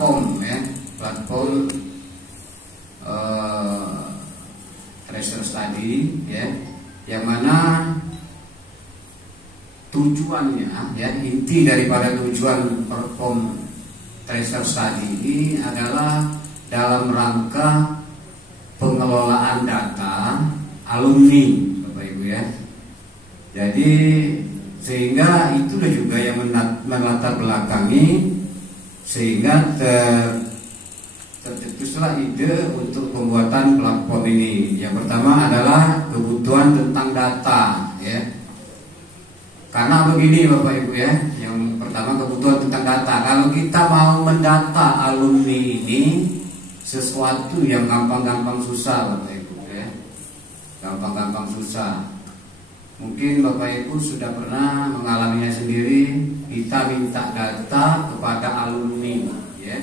platform ya, platform tracer study ya, yang mana tujuannya ya, inti daripada tujuan platform tracer study ini adalah dalam rangka pengelolaan data alumni Bapak Ibu ya. Jadi sehingga itulah juga yang melatar belakangi sehingga tercetuslah ide untuk pembuatan platform ini. Yang pertama adalah kebutuhan tentang data ya. Karena begini Bapak Ibu ya, yang pertama kebutuhan tentang data. Kalau kita mau mendata alumni ini, sesuatu yang gampang-gampang susah Bapak Ibu ya, gampang-gampang susah. Mungkin Bapak Ibu sudah pernah mengalaminya sendiri. Kita minta data kepada alumni ya,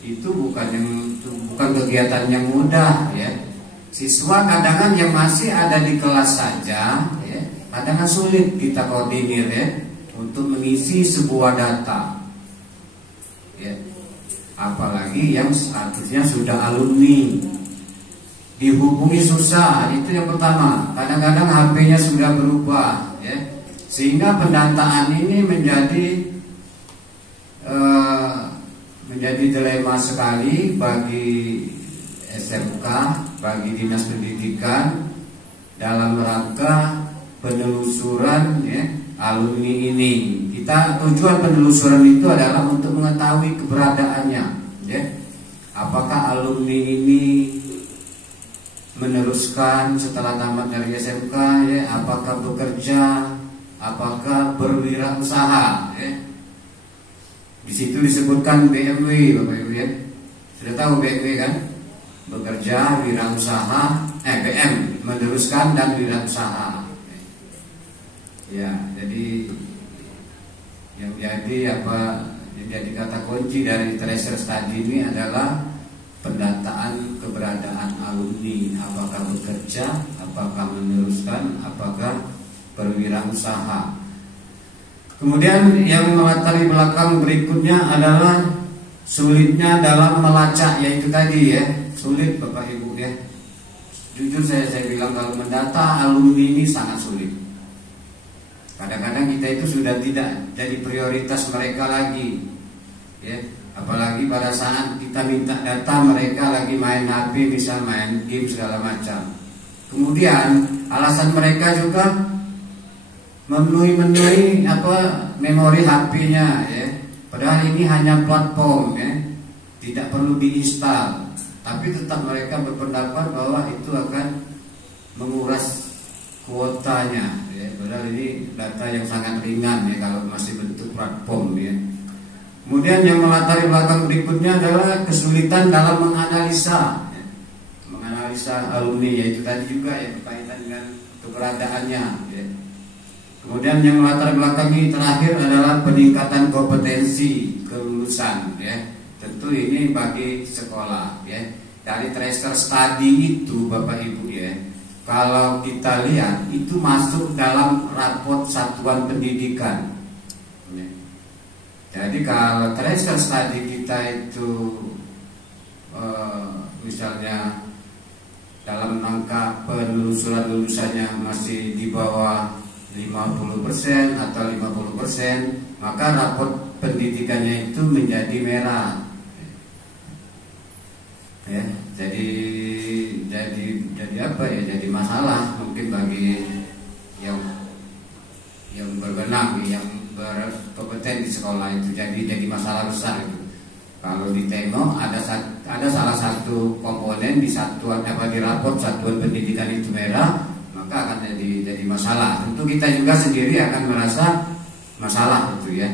itu bukan kegiatan yang mudah ya. Siswa kadang yang masih ada di kelas saja ya, kadang sulit kita koordinir ya untuk mengisi sebuah data ya. Apalagi yang statusnya sudah alumni, dihubungi susah, itu yang pertama. Kadang-kadang HP-nya sudah berubah ya. Sehingga pendataan ini menjadi dilema sekali bagi SMK, bagi Dinas Pendidikan dalam rangka penelusuran ya, alumni ini. Tujuan penelusuran itu adalah untuk mengetahui keberadaannya ya. Apakah alumni ini meneruskan setelah tamat dari SMK ya, apakah bekerja, apakah berwirausaha ya. Di situ disebutkan BMW Bapak Ibu ya. Sudah tahu BMW kan? Bekerja, wirausaha, BM meneruskan dan wirausaha. Ya, jadi yang jadi kata kunci dari tracer study ini adalah pendataan keberadaan alumni, apakah bekerja, apakah meneruskan, apakah berwirausaha. Kemudian yang melatari belakang berikutnya adalah sulitnya dalam melacak, yaitu tadi ya, sulit Bapak Ibu ya. Jujur saya bilang kalau mendata alumni ini sangat sulit. Kadang-kadang kita itu sudah tidak jadi prioritas mereka lagi ya. Apalagi pada saat kita minta data mereka lagi main HP, misal main game segala macam. Kemudian alasan mereka juga memenuhi memori HP-nya ya. Padahal ini hanya platform ya, tidak perlu diinstal. Tapi tetap mereka berpendapat bahwa itu akan menguras kuotanya ya. Padahal ini data yang sangat ringan ya kalau masih bentuk platform ya. Kemudian yang melatari belakang berikutnya adalah kesulitan dalam menganalisa alumni, yaitu tadi juga yang berkaitan dengan keberadaannya ya. Kemudian yang melatar belakangi terakhir adalah peningkatan kompetensi kelulusan ya. Tentu ini bagi sekolah ya. Dari tracer study itu Bapak Ibu ya, kalau kita lihat itu masuk dalam raport satuan pendidikan ya. Jadi kalau tracer study kita itu misalnya dalam angka penelusuran lulusannya masih di bawah 50% atau 50%, maka raport pendidikannya itu menjadi merah ya. Jadi apa ya, jadi masalah mungkin bagi yang berwenang, yang berkompeten di sekolah itu, jadi masalah besar itu. Kalau ditengok ada salah satu komponen di di raport satuan pendidikan itu merah, maka akan jadi masalah. Tentu kita juga sendiri akan merasa masalah itu ya.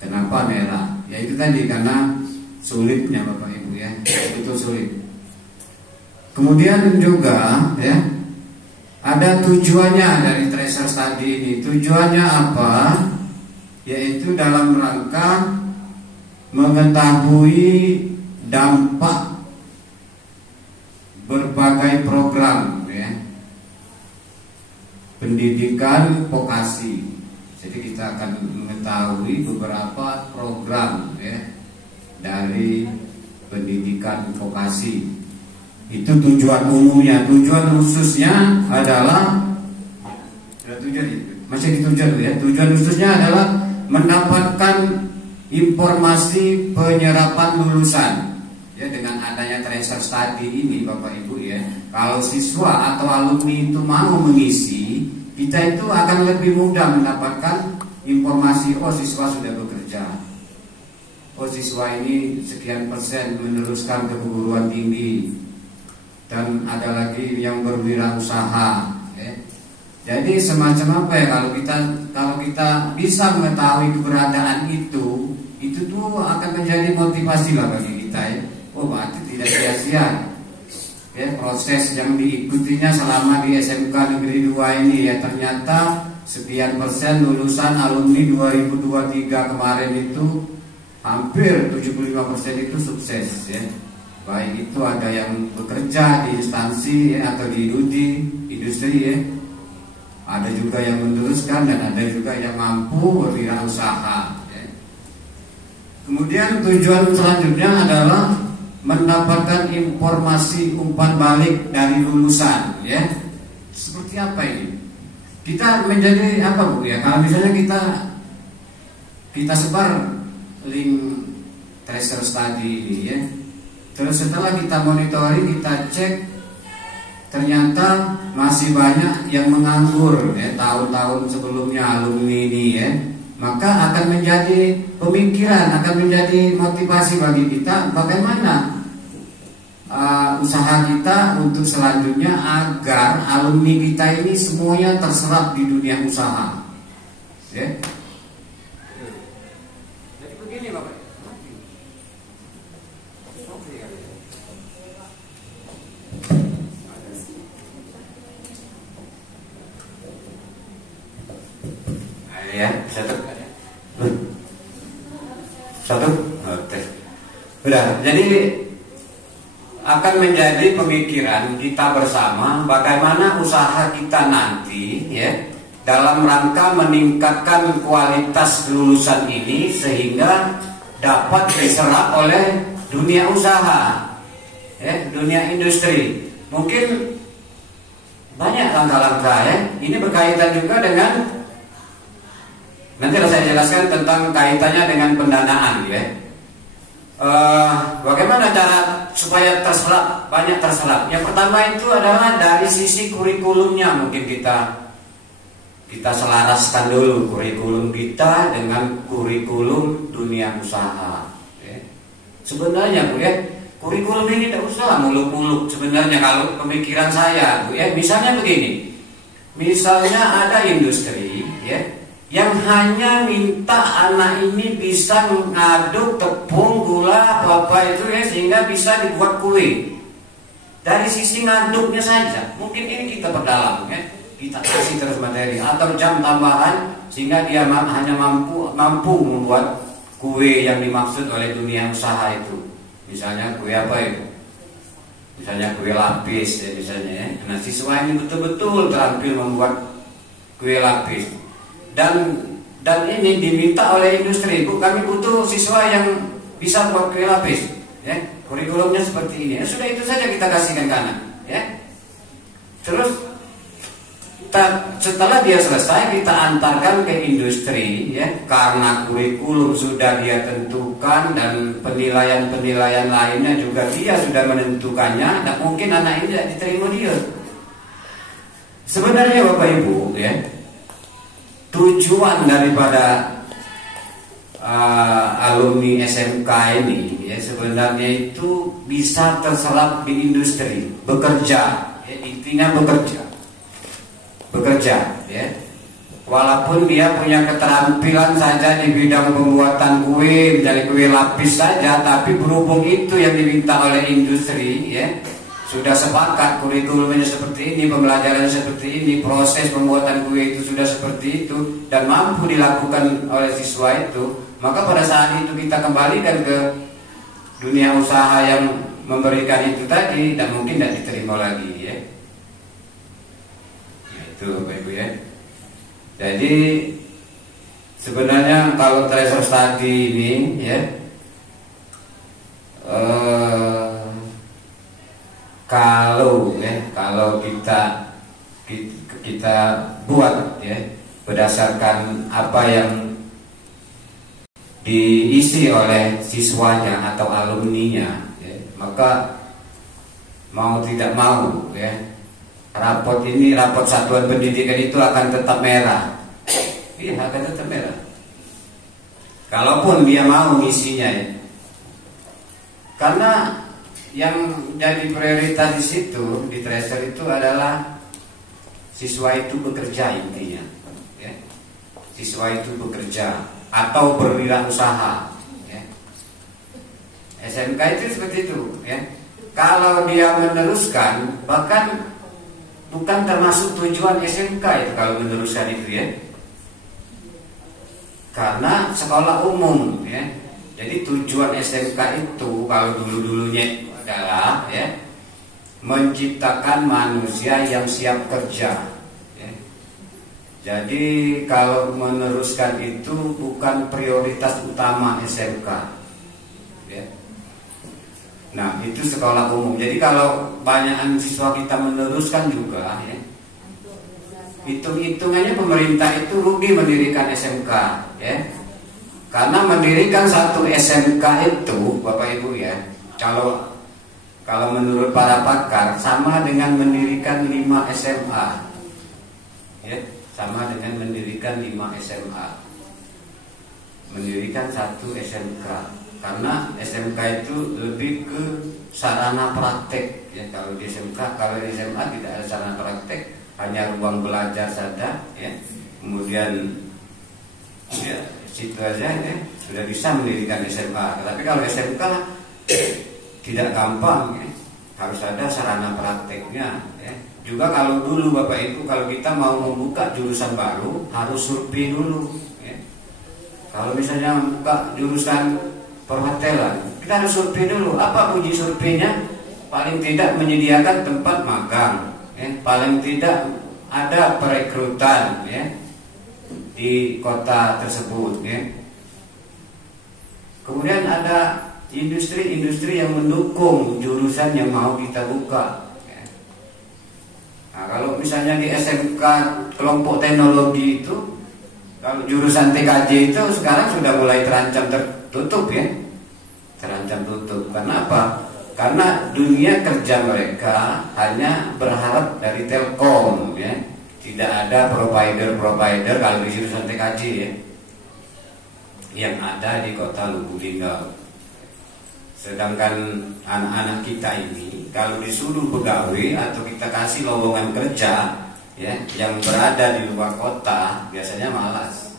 Kenapa merah? Ya itu tadi, karena sulitnya Bapak Ibu ya, itu sulit. Kemudian juga ya, ada tujuannya dari tracer study ini. Tujuannya apa? Yaitu dalam rangka mengetahui dampak berbagai program ya, pendidikan vokasi. Jadi kita akan mengetahui beberapa program ya, dari pendidikan vokasi. Itu tujuan umumnya. Tujuan khususnya adalah tujuan khususnya adalah mendapatkan informasi penyerapan lulusan. Ya, dengan adanya tracer study ini Bapak Ibu ya, kalau siswa atau alumni itu mau mengisi, kita itu akan lebih mudah mendapatkan informasi. Oh, siswa sudah bekerja. Oh, siswa ini sekian persen meneruskan ke perguruan tinggi. Dan ada lagi yang berwirausaha ya. Jadi semacam apa ya, kalau kita bisa mengetahui keberadaan itu tuh akan menjadi motivasi lah bagi kita ya. Oh, berarti tidak sia-sia ya proses yang diikutinya selama di SMK Negeri 2 ini ya. Ternyata sekian persen lulusan alumni 2023 kemarin itu hampir 75% itu sukses ya. Baik itu ada yang bekerja di instansi ya, atau di industri ya. Ada juga yang meneruskan dan ada juga yang mampu berwirausaha ya. Kemudian tujuan selanjutnya adalah mendapatkan informasi umpan balik dari lulusan ya. Seperti apa ini? Kita menjadi apa Bu ya? Kalau misalnya kita sebar link tracer study ini ya. Terus setelah kita monitoring, kita cek, ternyata masih banyak yang menganggur ya, tahun-tahun sebelumnya alumni ini ya. Maka akan menjadi pemikiran, akan menjadi motivasi bagi kita bagaimana usaha kita untuk selanjutnya agar alumni kita ini semuanya terserap di dunia usaha ya. Jadi begini Bapak. Ya, satu. Oke. Udah, jadi akan menjadi pemikiran kita bersama bagaimana usaha kita nanti ya dalam rangka meningkatkan kualitas lulusan ini sehingga dapat diserap oleh dunia usaha ya, dunia industri. Mungkin banyak langkah-langkah ya. Ini berkaitan juga dengan, nanti saya jelaskan tentang kaitannya dengan pendanaan ya. Bagaimana cara supaya banyak terserap? Yang pertama itu adalah dari sisi kurikulumnya. Mungkin kita selaraskan dulu kurikulum kita dengan kurikulum dunia usaha ya. Sebenarnya Bu ya, kurikulum ini tidak usah muluk-muluk sebenarnya kalau pemikiran saya Bu ya. Misalnya begini, misalnya ada industri ya yang hanya minta anak ini bisa mengaduk tepung, gula, apa itu ya sehingga bisa dibuat kue. Dari sisi ngaduknya saja, mungkin ini kita perdalam ya. Kita kasih terus materi atau jam tambahan sehingga dia hanya mampu membuat kue yang dimaksud oleh dunia usaha itu. Misalnya kue apa itu? Misalnya kue lapis ya misalnya ya. Nah, siswa ini betul-betul terampil membuat kue lapis. Dan ini diminta oleh industri, Bu, kami butuh siswa yang bisa buat kue lapis ya. Kurikulumnya seperti ini ya, sudah itu saja kita kasihkan ke anak ya. Terus setelah dia selesai kita antarkan ke industri ya, karena kurikulum sudah dia tentukan dan penilaian-penilaian lainnya juga dia sudah menentukannya. Dan mungkin anak ini tidak diterima dia. Sebenarnya Bapak Ibu ya, tujuan daripada alumni SMK ini ya sebenarnya itu bisa terserap di industri, bekerja ya, intinya bekerja ya. Walaupun dia punya keterampilan saja di bidang pembuatan kue, misalnya kue lapis saja, tapi berhubung itu yang diminta oleh industri ya, sudah sepakat kurikulumnya seperti ini, pembelajarannya seperti ini, proses pembuatan kue itu sudah seperti itu dan mampu dilakukan oleh siswa itu, maka pada saat itu kita kembalikan ke dunia usaha yang memberikan itu tadi dan mungkin tidak diterima lagi ya. Nah, itu Bapak Ibu ya. Jadi sebenarnya kalau tracer study ini ya kalau kita buat ya berdasarkan apa yang diisi oleh siswanya atau alumninya ya, maka mau tidak mau ya rapot satuan pendidikan itu akan tetap merah. Iya, akan tetap merah. Kalaupun dia mau ngisinya ya. Karena yang jadi prioritas di situ, di tracer itu adalah siswa itu bekerja intinya ya. Siswa itu bekerja atau berwirausaha ya. SMK itu seperti itu ya. Kalau dia meneruskan, bahkan bukan termasuk tujuan SMK itu kalau meneruskan itu ya. Karena sekolah umum ya. Jadi tujuan SMK itu kalau dulu-dulunya adalah ya menciptakan manusia yang siap kerja ya. Jadi kalau meneruskan itu bukan prioritas utama SMK ya. Nah itu sekolah umum. Jadi kalau banyakan siswa kita meneruskan juga ya, hitung-hitungannya pemerintah itu rugi mendirikan SMK ya. Karena mendirikan satu SMK itu Bapak Ibu ya, kalau menurut para pakar sama dengan mendirikan 5 SMA ya, sama dengan mendirikan 5 SMA, mendirikan satu SMK. Karena SMK itu lebih ke sarana praktek ya. Kalau di SMK, kalau di SMA tidak ada sarana praktek, hanya ruang belajar saja ya. Kemudian ya situ aja ya, sudah bisa mendirikan SMA. Tapi kalau SMK tidak gampang ya, harus ada sarana prakteknya ya. Juga kalau dulu Bapak Ibu, kalau kita mau membuka jurusan baru harus survei dulu ya. Kalau misalnya membuka jurusan perhotelan, kita harus survei dulu. Apa uji surveinya? Paling tidak menyediakan tempat magang ya. Paling tidak ada perekrutan ya di kota tersebut ya. Kemudian ada industri-industri yang mendukung jurusan yang mau kita buka ya. Nah, kalau misalnya di SMK kelompok teknologi itu, kalau jurusan TKJ itu sekarang sudah mulai terancam tertutup ya. Terancam tutup. Karena apa? Karena dunia kerja mereka hanya berharap dari Telkom ya. Tidak ada provider kalau di jurusan TKJ ya, yang ada di kota Lubuk Linggau. Sedangkan anak-anak kita ini kalau disuruh pegawai atau kita kasih lowongan kerja ya, yang berada di luar kota biasanya malas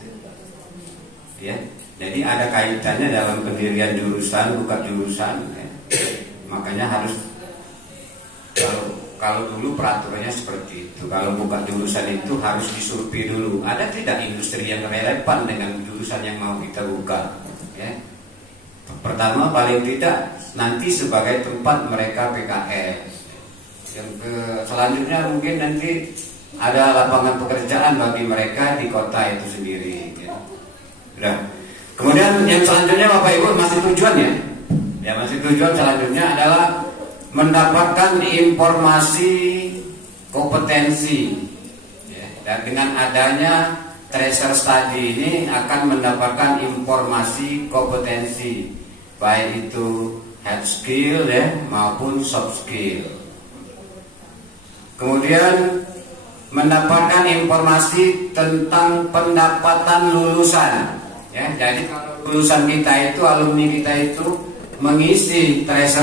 ya. Jadi ada kaitannya dalam pendirian jurusan, buka jurusan ya. Makanya harus kalau dulu peraturannya seperti itu, kalau buka jurusan itu harus disurvei dulu. Ada tidak industri yang relevan dengan jurusan yang mau kita buka? Ya. Pertama paling tidak nanti sebagai tempat mereka PKL. Yang selanjutnya mungkin nanti ada lapangan pekerjaan bagi mereka di kota itu sendiri. Ya. Udah. Kemudian yang selanjutnya Bapak Ibu masih tujuannya. Ya masih tujuan selanjutnya adalah mendapatkan informasi kompetensi ya, dan dengan adanya tracer study ini akan mendapatkan informasi kompetensi baik itu hard skill ya maupun soft skill. Kemudian mendapatkan informasi tentang pendapatan lulusan ya. Jadi kalau lulusan kita itu, alumni kita itu mengisi tracer